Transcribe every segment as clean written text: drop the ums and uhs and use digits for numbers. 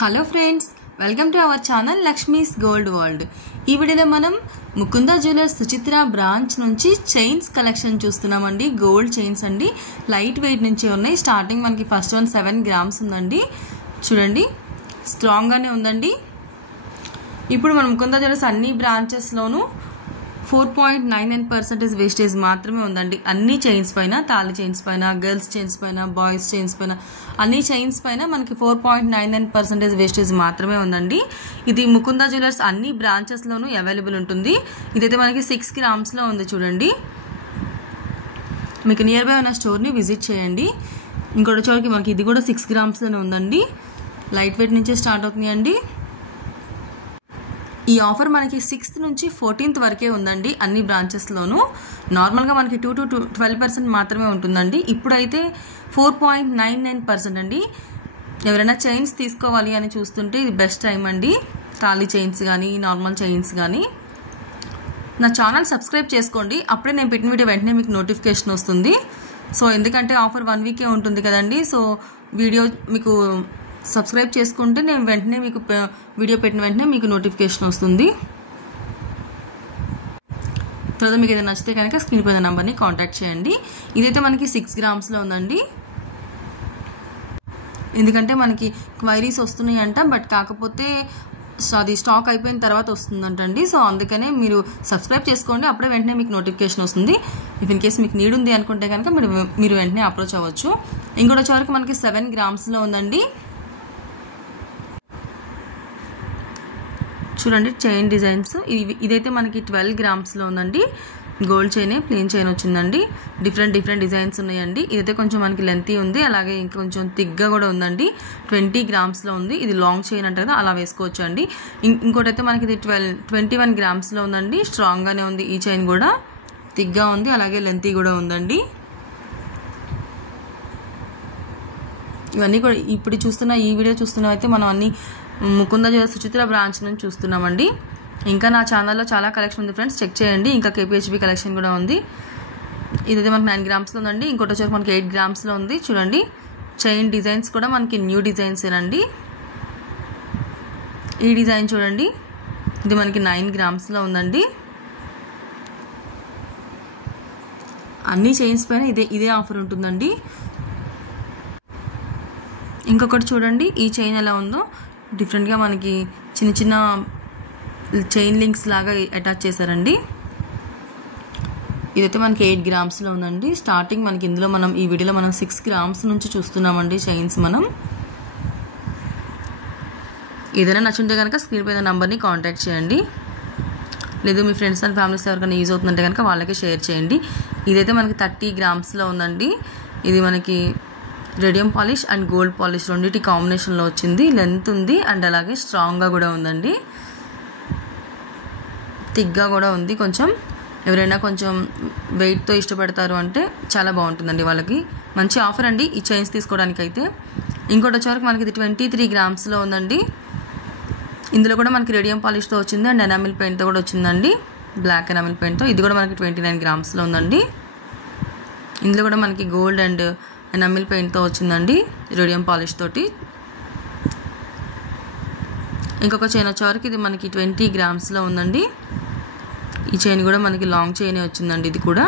Hello friends, welcome to our channel Lakshmi's gold world. ఈ వీడియోలో మనం ముకుందా జ్యువెలర్స్ సుచిత్ర బ్రాంచ్ నుంచి చైన్స్ కలెక్షన్ చూస్తున్నామండి. గోల్డ్ చైన్స్ అండి, లైట్ వెయిట్ నుంచి ఉన్నాయి. స్టార్టింగ్ మనకి ఫస్ట్ వన్ 7 గ్రామ్స్ ఉందండి. చూడండి, స్ట్రాంగ్గానే ఉందండి. ఇప్పుడు మనం ముకుందా జ్యువెలర్స్ అన్ని బ్రాంచెస్లోనూ 4.99% వేస్టేజ్ మాత్రమే ఉందండి. అన్ని చైన్స్ పైన, తాళి చైన్స్ పైన, గర్ల్స్ చైన్స్ పైన, బాయ్స్ చైన్స్ పైన, అన్ని చైన్స్ పైన మనకి 4.99% వేస్టేజ్ మాత్రమే ఉందండి. ఇది ముకుందా జ్యువెలర్స్ అన్ని బ్రాంచెస్లోనూ అవైలబుల్ ఉంటుంది. ఇదైతే మనకి 6 గ్రామ్స్లో ఉంది. చూడండి, మీకు నియర్ బై ఉన్న స్టోర్ని విజిట్ చేయండి. ఇంకోటి వచ్చేవరకు మనకి ఇది కూడా 6 గ్రామ్స్లోనే ఉందండి. లైట్ వెయిట్ నుంచే స్టార్ట్ అవుతుందండి. ఈ ఆఫర్ మనకి 6th నుంచి 14th వరకే ఉందండి. అన్ని బ్రాంచెస్లోనూ నార్మల్గా మనకి 2 to 12% మాత్రమే ఉంటుందండి. ఇప్పుడైతే 4.99% అండి. ఎవరైనా చైన్స్ తీసుకోవాలి అని చూస్తుంటే ఇది బెస్ట్ టైం అండి. తాళి చైన్స్ కానీ, నార్మల్ చైన్స్ కానీ. నా ఛానల్ సబ్స్క్రైబ్ చేసుకోండి, అప్పుడే నేను పెట్టిన వీడియో వెంటనే మీకు నోటిఫికేషన్ వస్తుంది. సో ఎందుకంటే ఆఫర్ 1 వీకే ఉంటుంది కదండి. సో వీడియో మీకు సబ్స్క్రైబ్ చేసుకుంటే నేను వెంటనే మీకు వీడియో పెట్టిన వెంటనే మీకు నోటిఫికేషన్ వస్తుంది. తర్వాత మీకు ఏదైనా నచ్చితే కనుక స్క్రీన్ పైన నెంబర్ని కాంటాక్ట్ చేయండి. ఇదైతే మనకి 6 గ్రామ్స్లో ఉందండి. ఎందుకంటే మనకి క్వైరీస్ వస్తున్నాయి అంట, బట్ కాకపోతే అది స్టాక్ అయిపోయిన తర్వాత వస్తుందంటండి. సో అందుకనే మీరు సబ్స్క్రైబ్ చేసుకోండి, అప్పుడే వెంటనే మీకు నోటిఫికేషన్ వస్తుంది. ఇఫ్ ఇన్ కేస్ మీకు నీడ్ ఉంది అనుకుంటే కనుక మీరు వెంటనే అప్రోచ్ అవ్వచ్చు. ఇంకోటి వచ్చేవరకు మనకి 7 గ్రామ్స్లో ఉందండి. చూడండి, చైన్ డిజైన్స్. ఇదైతే మనకి 12 గ్రామ్స్లో ఉందండి. గోల్డ్ చైనే, ప్లెయిన్ చైన్ వచ్చిందండి. డిఫరెంట్ డిజైన్స్ ఉన్నాయండి. ఇదైతే కొంచెం మనకి లెంతీ ఉంది, అలాగే ఇంకొంచెం థిక్గా కూడా ఉందండి. 20 గ్రామ్స్లో ఉంది. ఇది లాంగ్ చైన్ అంటే కదా, అలా వేసుకోవచ్చు అండి. ఇంకోటి అయితే మనకి ఇది 21 గ్రామ్స్లో ఉందండి. స్ట్రాంగ్గానే ఉంది. ఈ చైన్ కూడా థిక్గా ఉంది, అలాగే లెంతీ కూడా ఉందండి. ఇవన్నీ కూడా ఇప్పుడు ఈ వీడియో చూస్తున్న అయితే మనం అన్ని ముకుందా జ్యువెలర్స్ సుచిత్ర బ్రాంచ్ నుంచి చూస్తున్నామండి. ఇంకా నా ఛానల్లో చాలా కలెక్షన్ ఉంది ఫ్రెండ్స్, చెక్ చేయండి. ఇంకా కేపీహెచ్బి కలెక్షన్ కూడా ఉంది. ఇదైతే మనకి 9 గ్రామ్స్లో ఉందండి. ఇంకోటి వచ్చేసి మనకి 8 గ్రామ్స్లో ఉంది. చూడండి, చైన్ డిజైన్స్ కూడా మనకి న్యూ డిజైన్సేనండి. ఈ డిజైన్ చూడండి, ఇది మనకి 9 గ్రామ్స్లో ఉందండి. అన్ని చైన్స్ పైన ఇదే ఆఫర్ ఉంటుందండి. ఇంకొకటి చూడండి, ఈ చైన్ ఎలా ఉందో డిఫరెంట్గా మనకి చిన్న చైన్ లింక్స్ లాగా అటాచ్ చేశారండి. ఇదైతే మనకి 8 గ్రామ్స్లో ఉందండి. స్టార్టింగ్ మనకి ఇందులో ఈ వీడియోలో మనం 6 గ్రామ్స్ నుంచి చూస్తున్నామండి చైన్స్. మనం ఏదైనా నచ్చుంటే కనుక స్క్రీన్ పైన నంబర్ని కాంటాక్ట్ చేయండి. లేదు మీ ఫ్రెండ్స్ అండ్ ఫ్యామిలీస్ ఎవరికైనా యూజ్ అవుతుందంటే కనుక వాళ్ళకి షేర్ చేయండి. ఇదైతే మనకి 30 గ్రామ్స్లో ఉందండి. ఇది మనకి radium polish and gold polish రెండింటి కాంబినేషన్లో వచ్చింది. లెంత్ ఉంది అండ్ అలాగే స్ట్రాంగ్గా కూడా ఉందండి. థిక్గా కూడా ఉంది. కొంచెం ఎవరైనా కొంచెం వెయిట్తో ఇష్టపడతారు అంటే చాలా బాగుంటుందండి వాళ్ళకి. మంచి ఆఫర్ అండి ఈ చైన్స్ తీసుకోవడానికి అయితే. ఇంకోటి వచ్చేవరకు మనకి ఇది 23 గ్రామ్స్లో ఉందండి. ఇందులో కూడా మనకి రేడియం పాలిష్తో వచ్చింది అండ్ ఎనామిల్ పెయింట్తో కూడా వచ్చిందండి. బ్లాక్ ఎనామిల్ పెయింట్తో. ఇది కూడా మనకి 29 గ్రామ్స్లో ఉందండి. ఇందులో కూడా మనకి గోల్డ్ అండ్ ఎనామిల్ పెయింట్తో వచ్చిందండి, రేడియం పాలిష్ తోటి. ఇంకొక చైన్ వచ్చేవరకు ఇది మనకి 20 గ్రామ్స్లో ఉందండి. ఈ చైన్ కూడా మనకి లాంగ్ చైనే వచ్చిందండి. ఇది కూడా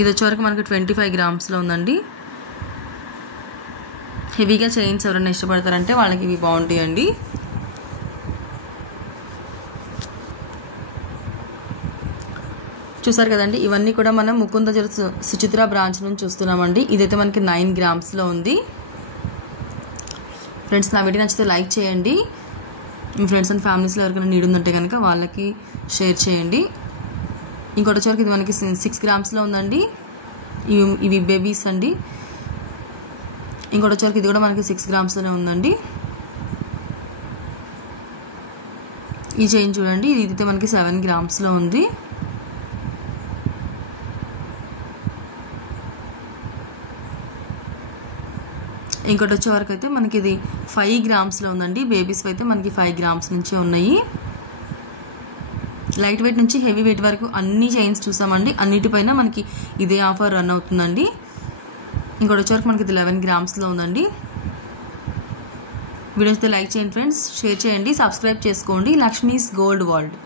ఇది వచ్చేవరకు మనకి 25 గ్రామ్స్లో ఉందండి. హెవీగా చైన్స్ ఎవరైనా ఇష్టపడతారంటే వాళ్ళకి ఇవి బాగుంటాయండి. చూసారు కదండి, ఇవన్నీ కూడా మనం ముకుందా జ్యువెలర్స్ సుచిత్ర బ్రాంచ్ నుంచి చూస్తున్నామండి. ఇదైతే మనకి 9 గ్రామ్స్లో ఉంది. ఫ్రెండ్స్, నా వీడియో నచ్చితే లైక్ చేయండి. మీ ఫ్రెండ్స్ అండ్ ఫ్యామిలీస్లో ఎవరికైనా నీడ్ ఉందంటే కనుక వాళ్ళకి షేర్ చేయండి. ఇంకోటి వచ్చేవరకు ఇది మనకి 6 గ్రామ్స్లో ఉందండి. ఇవి బేబీస్ అండి. ఇంకోటి వచ్చేవరకు ఇది కూడా మనకి 6 గ్రామ్స్లోనే ఉందండి. ఈ చైన్ చూడండి, ఇదైతే మనకి 7 గ్రామ్స్లో ఉంది. ఇంకోటి వచ్చే వరకు అయితే మనకి ఇది 5 గ్రామ్స్లో ఉందండి. బేబీస్ అయితే మనకి 5 గ్రామ్స్ నుంచే ఉన్నాయి. లైట్ వెయిట్ నుంచి హెవీ వెయిట్ వరకు అన్ని చైన్స్ చూసామండి. అన్నిటిపైన మనకి ఇదే ఆఫర్ రన్ అవుతుందండి. ఇంకోటి వచ్చేవరకు మనకి ఇది 11 గ్రామ్స్లో ఉందండి. వీడియోస్తో లైక్ చేయండి ఫ్రెండ్స్, షేర్ చేయండి, సబ్స్క్రైబ్ చేసుకోండి. Lakshmi's gold world.